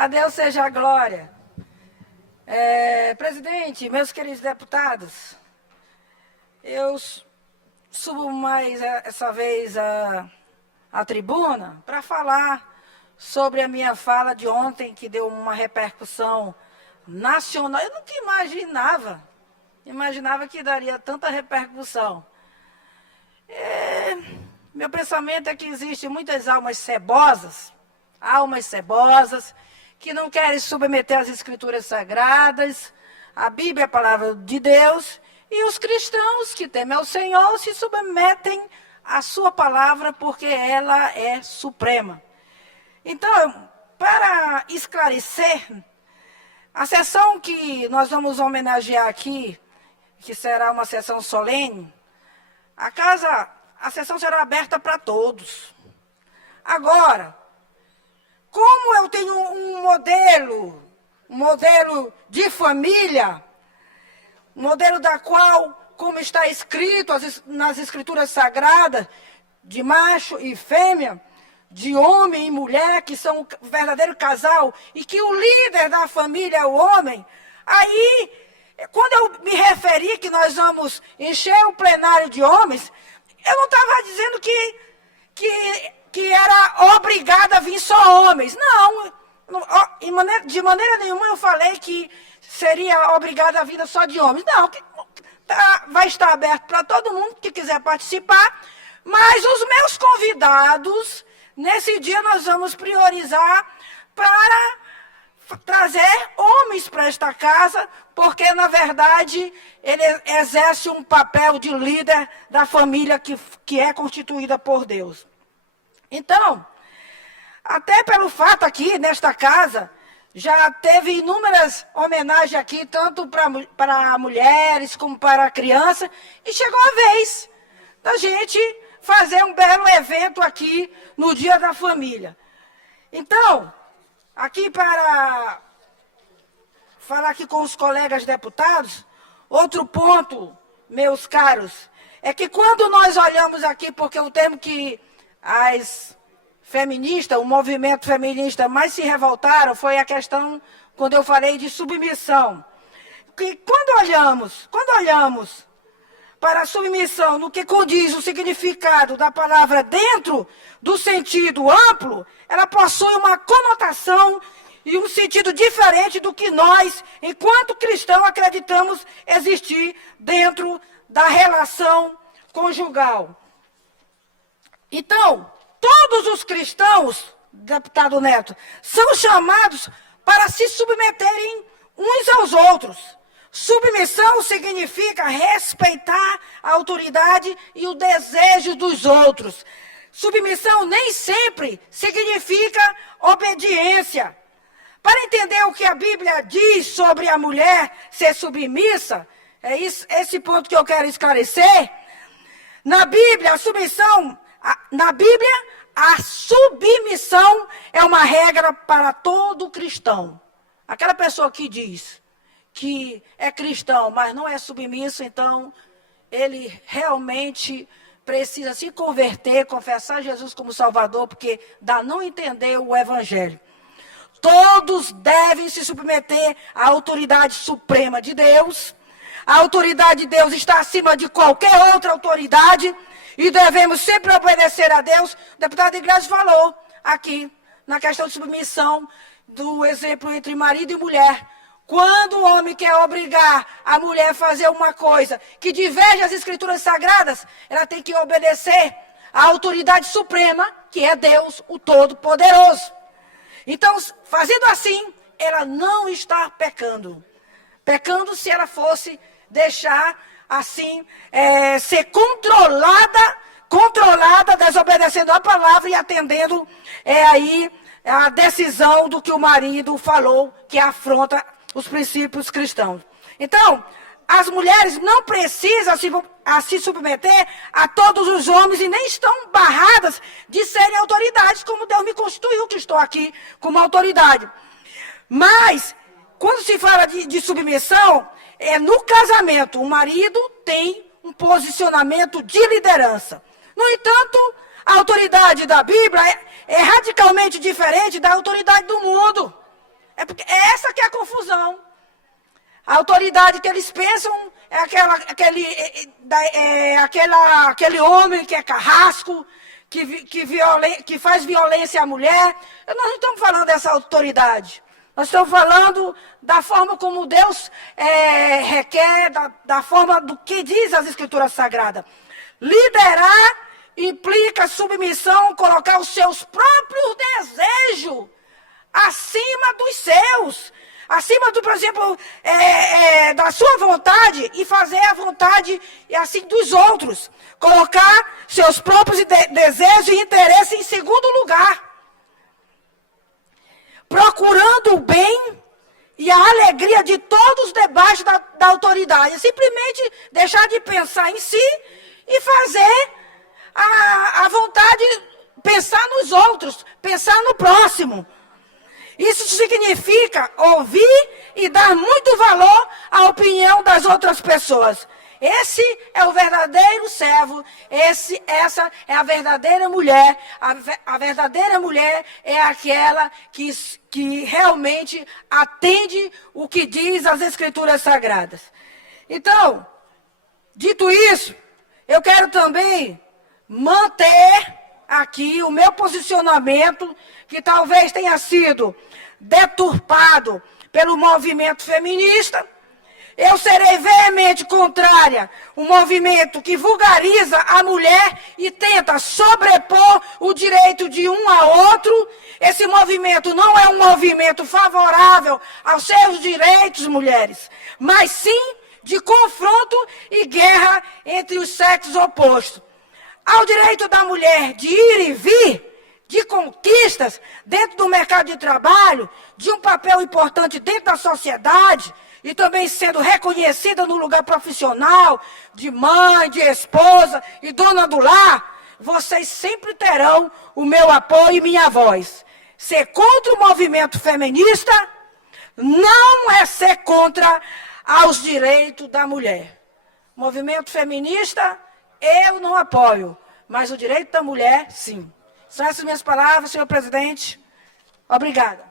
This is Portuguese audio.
A Deus seja a glória. Presidente, meus queridos deputados, eu subo mais essa vez à tribuna para falar sobre a minha fala de ontem, que deu uma repercussão nacional. Eu nunca imaginava que daria tanta repercussão. Meu pensamento é que existem muitas almas cebosas, que não querem submeter as Escrituras Sagradas, a Bíblia é a palavra de Deus, e os cristãos que temem ao Senhor se submetem à sua palavra, porque ela é suprema. Então, para esclarecer, a sessão que nós vamos homenagear aqui, que será uma sessão solene, a sessão será aberta para todos. Agora, como eu tenho um modelo de família, um modelo da qual, como está escrito nas Escrituras Sagradas, de macho e fêmea, de homem e mulher, que são um verdadeiro casal, e que o líder da família é o homem, aí, quando eu me referi que nós vamos encher o plenário de homens, eu não estava dizendo que era obrigado a vir só homens. Não, de maneira nenhuma eu falei que seria obrigado a vinda só de homens. Não, vai estar aberto para todo mundo que quiser participar, mas os meus convidados, nesse dia nós vamos priorizar para trazer homens para esta casa, porque, na verdade, ele exerce um papel de líder da família que é constituída por Deus. Então, até pelo fato aqui, nesta casa, já teve inúmeras homenagens aqui, tanto para mulheres como para crianças, e chegou a vez da gente fazer um belo evento aqui no Dia da Família. Então, aqui para falar aqui com os colegas deputados, outro ponto, meus caros, é que quando nós olhamos aqui, porque o termo que as feministas, o movimento feminista mais se revoltaram foi a questão, quando eu falei de submissão. Que quando olhamos para a submissão, no que condiz o significado da palavra dentro do sentido amplo, ela possui uma conotação e um sentido diferente do que nós, enquanto cristãos, acreditamos existir dentro da relação conjugal. Então, todos os cristãos, deputado Neto, são chamados para se submeterem uns aos outros. Submissão significa respeitar a autoridade e o desejo dos outros. Submissão nem sempre significa obediência. Para entender o que a Bíblia diz sobre a mulher ser submissa, é esse ponto que eu quero esclarecer. Na Bíblia, a submissão é uma regra para todo cristão. Aquela pessoa que diz que é cristão, mas não é submisso, então ele realmente precisa se converter, confessar Jesus como Salvador, porque dá não entender o Evangelho. Todos devem se submeter à autoridade suprema de Deus. A autoridade de Deus está acima de qualquer outra autoridade e devemos sempre obedecer a Deus. O deputado Iglesias falou aqui na questão de submissão do exemplo entre marido e mulher. Quando o homem quer obrigar a mulher a fazer uma coisa que diverge das Escrituras Sagradas, ela tem que obedecer à autoridade suprema, que é Deus, o Todo-Poderoso. Então, fazendo assim, ela não está pecando. Pecando se ela fosse deixar, assim, ser controlada, desobedecendo a palavra e atendendo aí a decisão do que o marido falou, que afronta os princípios cristãos. Então, as mulheres não precisam se submeter a todos os homens e nem estão barradas de serem autoridades, como Deus me constituiu, que estou aqui como autoridade. Mas, quando se fala de submissão, no casamento, o marido tem um posicionamento de liderança. No entanto, a autoridade da Bíblia é radicalmente diferente da autoridade do mundo. autoridade que eles pensam é aquele homem que é carrasco, que faz violência à mulher. Nós não estamos falando dessa autoridade. Nós estamos falando da forma como Deus requer, da forma do que diz as Escrituras Sagradas. Liderar implica submissão, colocar os seus próprios desejos acima dos seus. Acima, por exemplo, da sua vontade e fazer a vontade assim dos outros. Colocar seus próprios desejos e interesses em segundo lugar. Procurando o bem e a alegria de todos debaixo da autoridade. Simplesmente deixar de pensar em si e fazer a vontade, pensar nos outros, pensar no próximo. Isso significa ouvir e dar muito valor à opinião das outras pessoas. Esse é o verdadeiro servo, essa é a verdadeira mulher. A verdadeira mulher é aquela que realmente atende o que diz as Escrituras Sagradas. Então, dito isso, eu quero também manter aqui o meu posicionamento, que talvez tenha sido deturpado pelo movimento feminista. Eu serei veemente contrária ao movimento que vulgariza a mulher e tenta sobrepor o direito de um ao outro. Esse movimento não é um movimento favorável aos seus direitos, mulheres, mas sim de confronto e guerra entre os sexos opostos. Ao direito da mulher de ir e vir, de conquistas dentro do mercado de trabalho, de um papel importante dentro da sociedade, e também sendo reconhecida no lugar profissional, de mãe, de esposa e dona do lar, vocês sempre terão o meu apoio e minha voz. Ser contra o movimento feminista não é ser contra aos direitos da mulher. Movimento feminista, eu não apoio, mas o direito da mulher, sim. São essas minhas palavras, senhor presidente. Obrigada.